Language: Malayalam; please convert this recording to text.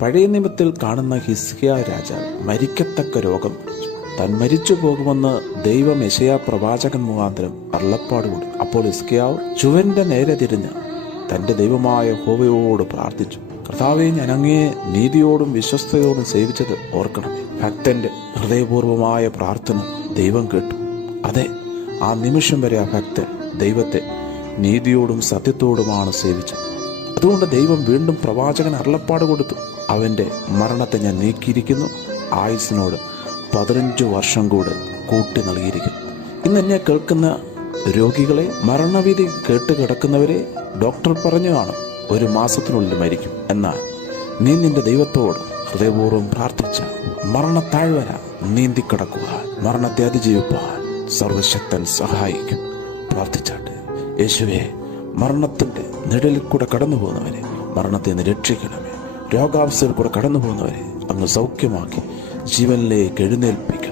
പഴയ നിയമത്തിൽ കാണുന്ന ഹിസ്കിയാ രാജാവ് മരിക്കത്തക്ക രോഗം താൻ മരിച്ചു പോകുമെന്ന് ദൈവം യെശയ്യാ പ്രവാചകൻ മുഖാന്തരം അരുളപ്പാട് കൊടുത്തു. അപ്പോൾ ഹിസ്കിയാവ് ചുവന്റെ നേരെ തിരിഞ്ഞ് തന്റെ ദൈവമായ യഹോവയോട് പ്രാർത്ഥിച്ചു. കർത്താവേ, ഞാൻ അങ്ങയെ നീതിയോടും വിശ്വസ്തയോടും സേവിച്ചത് ഓർക്കണമേ. ഭക്തന്റെ ഹൃദയപൂർവമായ പ്രാർത്ഥന ദൈവം കേട്ടു. അതെ, ആ നിമിഷം വരെ ആ ഭക്തൻ ദൈവത്തെ നീതിയോടും സത്യത്തോടുമാണ് സേവിച്ചത്. അതുകൊണ്ട് ദൈവം വീണ്ടും പ്രവാചകൻ അരുളപ്പാട് കൊടുത്തു. അവന്റെ മരണത്തെ ഞാൻ നീക്കിയിരിക്കുന്നു, ആയുസ്സിനോട് 15 വർഷം കൂടെ കൂട്ടി നൽകിയിരിക്കുന്നു. ഇന്ന് എന്നെ കേൾക്കുന്ന രോഗികളെ, മരണവിധി കേട്ട് കിടക്കുന്നവരെ, ഡോക്ടർ പറഞ്ഞു കാണും 1 മാസത്തിനുള്ളിൽ മരിക്കും. എന്നാൽ നീ നിന്റെ ദൈവത്തോട് ഹൃദയപൂർവ്വം പ്രാർത്ഥിച്ച മരണത്താഴ്വര നീന്തിക്കിടക്കുവാൻ, മരണത്തെ അതിജീവിപ്പാൻ സർവശക്തൻ സഹായിക്കും. പ്രാർത്ഥിച്ചാട്ടെ. യേശുവേ, മരണത്തിന്റെ നിഴലിൽ കൂടെ കടന്നു പോകുന്നവരെ മരണത്തെ നിന്ന് രക്ഷിക്കണമേ. രോഗാവസ്ഥയിൽ കൂടെ കടന്നു പോകുന്നവരെ അങ്ങ് സൗഖ്യമാക്കി ജീവനിലേക്ക് എഴുന്നേൽപ്പിക്കണം.